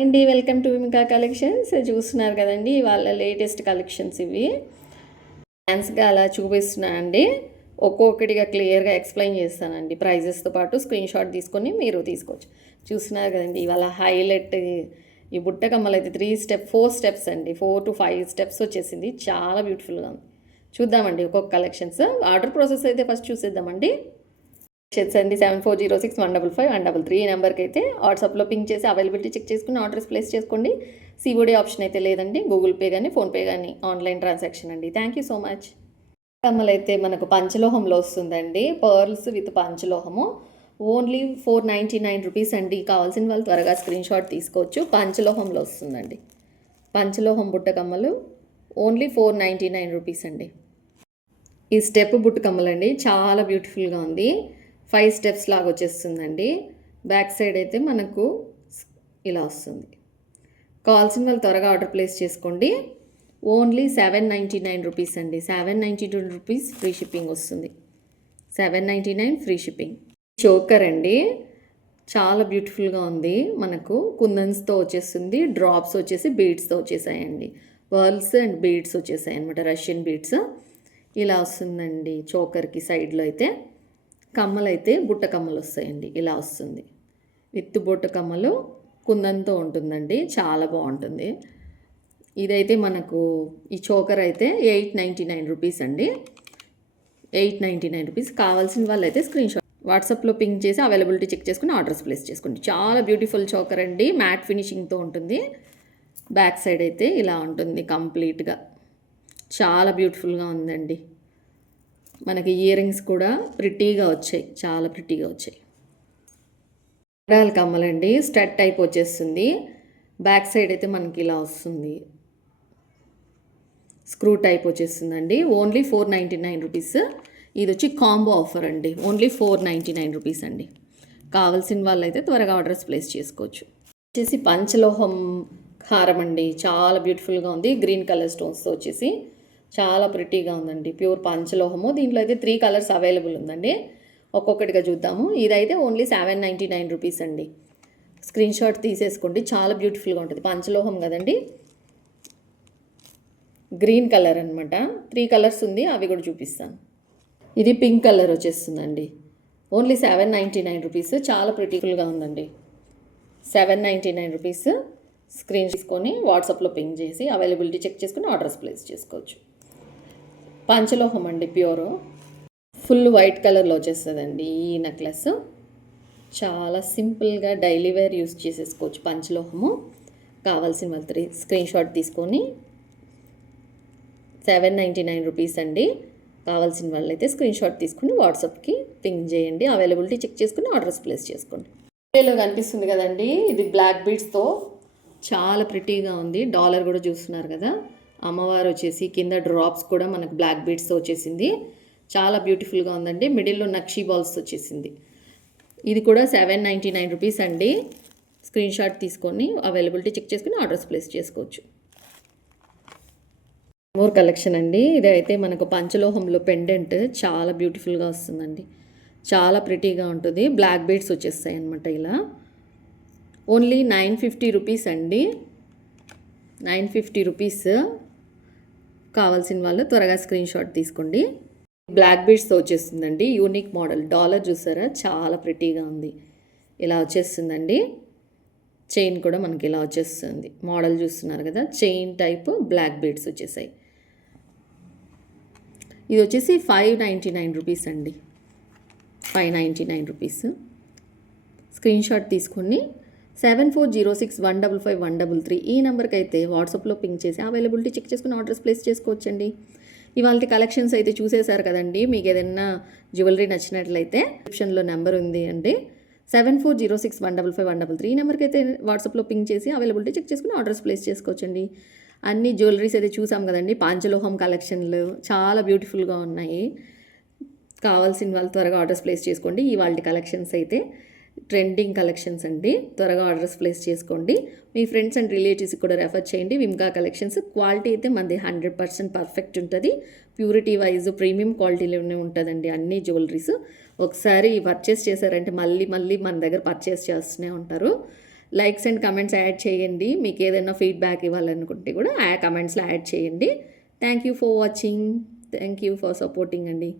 అండి welcome to విమికా collections. చూస్తున్నారు కదండి వాళ్ళ లేటెస్ట్ కలెక్షన్స్ ఇవి. డ్యాన్స్గా అలా చూపిస్తున్నా అండి. ఒక్కొక్కటిగా క్లియర్గా ఎక్స్ప్లెయిన్ చేస్తానండి. ప్రైజెస్తో పాటు స్క్రీన్ షాట్ తీసుకొని మీరు తీసుకోవచ్చు. చూస్తున్నారు కదండి ఇవాళ హైలైట్ ఈ బుట్ట కమ్మలు అయితే 4 స్టెప్స్ అండి. 4 to 5 స్టెప్స్ వచ్చేసింది. చాలా బ్యూటిఫుల్గా ఉంది. చూద్దామండి ఒక్కొక్క కలెక్షన్స్. ఆర్డర్ ప్రాసెస్ అయితే ఫస్ట్ చూసేద్దామండి. షెట్స్ అండి 7406155133 ఈ నెంబర్కి అయితే వాట్సాప్లో పింక్ చేసి అవైలబిలిటీ చెక్ చేసుకుని ఆర్డర్స్ ప్లేస్ చేసుకోండి. సిఓడి ఆప్షన్ అయితే లేదండి. గూగుల్ పే కానీ ఫోన్పే కానీ ఆన్లైన్ ట్రాన్సాక్షన్ అండి. Thank you so much. కమ్మలు అయితే మనకు పంచలోహంలో వస్తుందండి. పర్ల్స్ విత్ పంచలోహము ఓన్లీ 499 రూపీస్ అండి. కావాల్సిన వాళ్ళు త్వరగా స్క్రీన్ షాట్ తీసుకోవచ్చు. పంచలోహంలో వస్తుందండి. పంచలోహం బుట్ట కమ్మలు ఓన్లీ 499 రూపీస్ అండి. ఈ స్టెప్ బుట్ట కమ్మలండి చాలా బ్యూటిఫుల్గా ఉంది. 5 స్టెప్స్ లాగా వచ్చేస్తుందండి. బ్యాక్ సైడ్ అయితే మనకు ఇలా వస్తుంది. కావాల్సిన వాళ్ళు త్వరగా ఆర్డర్ ప్లేస్ చేసుకోండి. ఓన్లీ 799 రూపీస్ అండి. 792 రూపీస్ ఫ్రీ షిప్పింగ్ వస్తుంది. 799 ఫ్రీ షిప్పింగ్. చోకర్ అండి చాలా బ్యూటిఫుల్గా ఉంది. మనకు కుందన్స్తో వచ్చేస్తుంది. డ్రాప్స్ వచ్చేసి బీడ్స్తో వచ్చేసాయండి. పర్ల్స్ అండ్ బీడ్స్ వచ్చేసాయి అనమాట. రష్యన్ బీడ్స్ ఇలా వస్తుందండి. చోకర్కి సైడ్లో అయితే కమ్మలు అయితే బుట్ట కమ్మలు వస్తాయండి. ఇలా వస్తుంది. విత్ బుట్ట కమ్మలు కుందంతో ఉంటుందండి. చాలా బాగుంటుంది. ఇదైతే మనకు ఈ చోకర్ అయితే 899 రూపీస్ అండి. 899 రూపీస్. కావాల్సిన వాళ్ళు అయితే స్క్రీన్ షాట్ వాట్సాప్లో పింక్ చేసి అవైలబిలిటీ చెక్ చేసుకుని ఆర్డర్స్ ప్లేస్ చేసుకోండి. చాలా బ్యూటిఫుల్ చోకర్ అండి. మ్యాట్ ఫినిషింగ్తో ఉంటుంది. బ్యాక్ సైడ్ అయితే ఇలా ఉంటుంది కంప్లీట్గా. చాలా బ్యూటిఫుల్గా ఉందండి. మనకి ఇయర్ రింగ్స్ కూడా ప్రిటీగా వచ్చాయి. చాలా ప్రిటీగా వచ్చాయి. కడాల కమ్మలండి. స్టడ్ టైప్ వచ్చేస్తుంది. బ్యాక్ సైడ్ అయితే మనకి ఇలా వస్తుంది. స్క్రూ టైప్ వచ్చేస్తుందండి. Only 499 rupees. ఇది వచ్చి కాంబో ఆఫర్ అండి. ఓన్లీ 499 రూపీస్ అండి. కావాల్సిన వాళ్ళు అయితే త్వరగా ఆర్డర్స్ ప్లేస్ చేసుకోవచ్చు. వచ్చేసి పంచలోహం హారం అండి. చాలా బ్యూటిఫుల్గా ఉంది. గ్రీన్ కలర్ స్టోన్స్తో వచ్చేసి చాలా ప్రిటీగా ఉందండి. ప్యూర్ పంచలోహము. దీంట్లో అయితే 3 కలర్స్ అవైలబుల్ ఉందండి. ఒక్కొక్కటిగా చూద్దాము. ఇదైతే ఓన్లీ 799 రూపీస్ అండి. స్క్రీన్ షాట్ తీసేసుకోండి. చాలా బ్యూటిఫుల్గా ఉంటుంది. పంచలోహం కదండి. గ్రీన్ కలర్ అనమాట. 3 కలర్స్ ఉంది. అవి కూడా చూపిస్తాను. ఇది పింక్ కలర్ వచ్చేస్తుందండి. Only 799 rupees. చాలా ప్రిటిఫుల్గా ఉందండి. 799 రూపీస్. స్క్రీన్ తీసుకొని వాట్సాప్లో పింక్ చేసి అవైలబిలిటీ చెక్ చేసుకుని ఆర్డర్స్ ప్లేస్ చేసుకోవచ్చు. పంచలోహం అండి. ప్యూర్ ఫుల్ వైట్ కలర్లో వచ్చేస్తుందండి ఈ నెక్లెస్. చాలా సింపుల్గా డైలీ వేర్ యూస్ చేసేసుకోవచ్చు. పంచలోహము. కావాల్సిన వాళ్ళు స్క్రీన్ షాట్ తీసుకొని 799 రూపీస్ అండి. కావాల్సిన వాళ్ళైతే స్క్రీన్ షాట్ తీసుకుని వాట్సాప్కి పింక్ చేయండి. అవైలబిలిటీ చెక్ చేసుకుని ఆర్డర్స్ ప్లేస్ చేసుకోండి. వీడియోలో కనిపిస్తుంది కదండి. ఇది బ్లాక్ బీడ్స్తో చాలా ప్రిటీగా ఉంది. డాలర్ కూడా చూస్తున్నారు కదా. అమ్మవారు వచ్చేసి కింద డ్రాప్స్ కూడా మనకు బ్లాక్ బీడ్స్తో వచ్చేసింది. చాలా బ్యూటిఫుల్గా ఉందండి. మిడిల్లో నక్షీ బాల్స్ వచ్చేసింది. ఇది కూడా 799 రూపీస్ అండి. స్క్రీన్ షాట్ తీసుకొని అవైలబిలిటీ చెక్ చేసుకుని ఆర్డర్స్ ప్లేస్ చేసుకోవచ్చు. మోర్ కలెక్షన్ అండి. ఇదైతే మనకు పంచలోహంలో పెండెంట్ చాలా బ్యూటిఫుల్గా వస్తుందండి. చాలా ప్రిటీగా ఉంటుంది. బ్లాక్ బీడ్స్ వచ్చేస్తాయి అనమాట. ఇలా ఓన్లీ 950 రూపీస్ అండి. 950 రూపీస్. కావాల్సిన వాళ్ళు త్వరగా స్క్రీన్ షాట్ తీసుకోండి. బ్లాక్ బీడ్స్తో వచ్చేస్తుందండి. Unique model. డాలర్ చూసారా చాలా ప్రిటీగా ఉంది. ఇలా వచ్చేస్తుందండి. చైన్ కూడా మనకి ఇలా వచ్చేస్తుంది. మోడల్ చూస్తున్నారు కదా. చైన్ టైప్ బ్లాక్ బీడ్స్ వచ్చేసాయి. ఇది వచ్చేసి 599 రూపీస్ అండి. 599 రూపీస్. స్క్రీన్ షాట్ తీసుకొని 7406155133 ఈ నెంబర్కి అయితే వాట్సాప్లో పింక్ చేసి అవైలబిలిటీ చెక్ చేసుకుని ఆర్డర్స్ ప్లేస్ చేసుకోవచ్చండి. ఇవాళ కలెక్షన్స్ అయితే చూసేశారు కదండి. మీకు ఏదైనా జ్యువెలరీ నచ్చినట్లయితే డిస్క్రిప్షన్లో నెంబర్ ఉంది అండి. 7406155133 ఈ నెంబర్కి అయితే వాట్సాప్లో పింక్ చేసి అవైలబిలిటీ చెక్ చేసుకుని ఆర్డర్స్ ప్లేస్ చేసుకోవచ్చండి. అన్ని జ్యువెలరీస్ అయితే చూసాం కదండి. పంచలోహం కలెక్షన్లు చాలా బ్యూటిఫుల్గా ఉన్నాయి. కావాల్సిన వాళ్ళు త్వరగా ఆర్డర్స్ ప్లేస్ చేసుకోండి. ఇవాళ కలెక్షన్స్ అయితే ట్రెండింగ్ కలెక్షన్స్ అండి. త్వరగా ఆర్డర్స్ ప్లేస్ చేసుకోండి. మీ ఫ్రెండ్స్ అండ్ రిలేటివ్స్కి కూడా రెఫర్ చేయండి. విమ్కా కలెక్షన్స్. క్వాలిటీ అయితే మనది 100% పర్ఫెక్ట్ ఉంటుంది. ప్యూరిటీ వైజ్ ప్రీమియం క్వాలిటీలోనే ఉంటుందండి అన్ని జ్యువెలరీస్. ఒకసారి పర్చేస్ చేశారంటే మళ్ళీ మళ్ళీ మన దగ్గర పర్చేస్ చేస్తూనే ఉంటారు. లైక్స్ అండ్ కమెంట్స్ యాడ్ చేయండి. మీకు ఏదైనా ఫీడ్‌బ్యాక్ ఇవ్వాలనుకుంటే కూడా ఆ కమెంట్స్‌లో యాడ్ చేయండి. Thank you for watching. Thank you for supporting అండి.